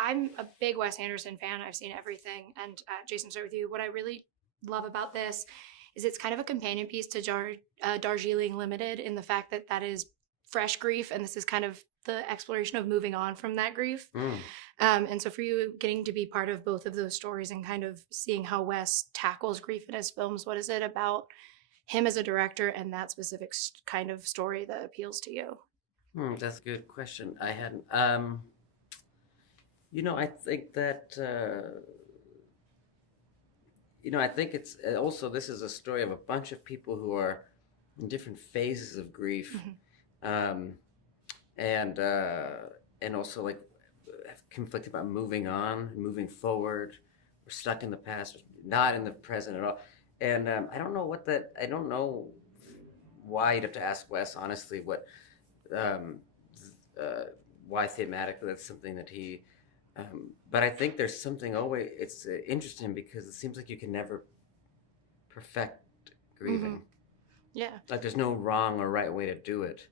I'm a big Wes Anderson fan. I've seen everything. And Jason, start with you. What I really love about this is it's kind of a companion piece to Darjeeling Limited in the fact that that is fresh grief, and this is kind of the exploration of moving on from that grief. And so for you getting to be part of both of those stories and kind of seeing how Wes tackles grief in his films, what is it about him as a director and that specific kind of story that appeals to you? That's a good question. I hadn't. I think that. I think it's also this is a story of a bunch of people who are in different phases of grief, and also like conflict about moving on, moving forward. We're stuck in the past, not in the present at all. And I don't know why you'd have to ask Wes, honestly, why thematically that's something that he, but I think there's something always, it's interesting because it seems like you can never perfect grieving. Yeah. Like there's no wrong or right way to do it.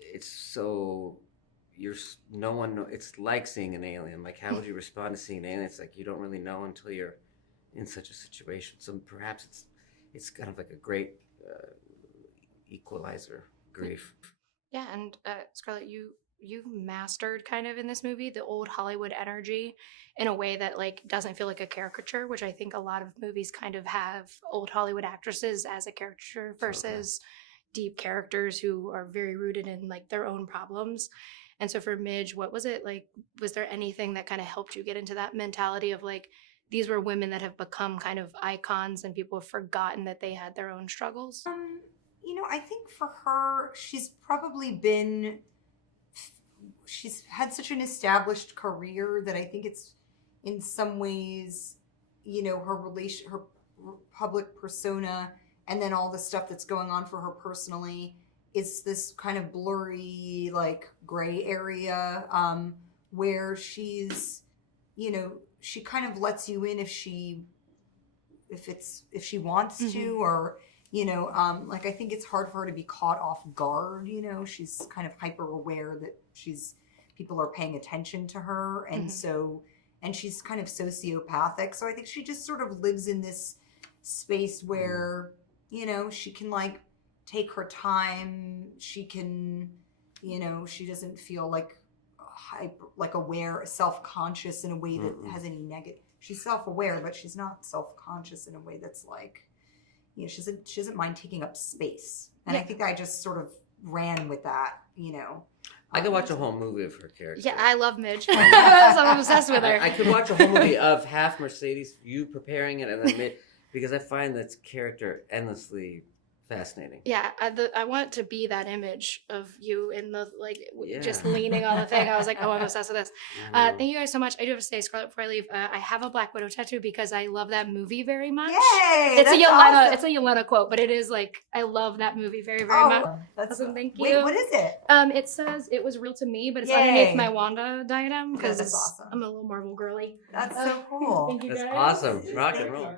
It's so, no one know, it's like seeing an alien. Like how would you respond to seeing an alien? It's like you don't really know until you're in such a situation. So perhaps it's kind of like a great equalizer, grief. Yeah, and Scarlett, you mastered kind of in this movie the old Hollywood energy in a way that like doesn't feel like a caricature, which I think a lot of movies kind of have old Hollywood actresses as a caricature versus deep characters who are very rooted in like their own problems. And so for Midge, what was it like? Was there anything that kind of helped you get into that mentality of like, these were women that have become kind of icons and people have forgotten that they had their own struggles? I think for her, she's had such an established career that I think it's in some ways, her public persona and then all the stuff that's going on for her personally is this kind of blurry, like gray area, where she's, she kind of lets you in if she wants to, or, like I think it's hard for her to be caught off guard. She's kind of hyper aware that people are paying attention to her. And and she's kind of sociopathic. So I think she just sort of lives in this space where, she can like take her time. She can, she doesn't feel like aware, self-conscious in a way that has any negative. She's self-aware, but she's not self-conscious in a way that's like, she doesn't mind taking up space. And I think I just sort of ran with that, I could watch a whole movie of her character. Yeah, I love Midge. So I'm obsessed with her. I could watch a whole movie of half Mercedes, you preparing it, and then Midge, because I find that character endlessly fascinating. Yeah, I want to be that image of you in the just leaning on the thing. I was like, oh, I'm obsessed with this. Thank you guys so much. I do have to say, Scarlett, before I leave, I have a Black Widow tattoo because I love that movie very much. Yay! It's awesome. It's a Yelena quote, but it is like I love that movie very, very much. That's awesome. Thank you. Wait, what is it? It says it was real to me, but it's underneath my Wanda diadem because awesome. I'm a little Marvel girly. That's so cool. Thank you guys. That's awesome. Rock and roll.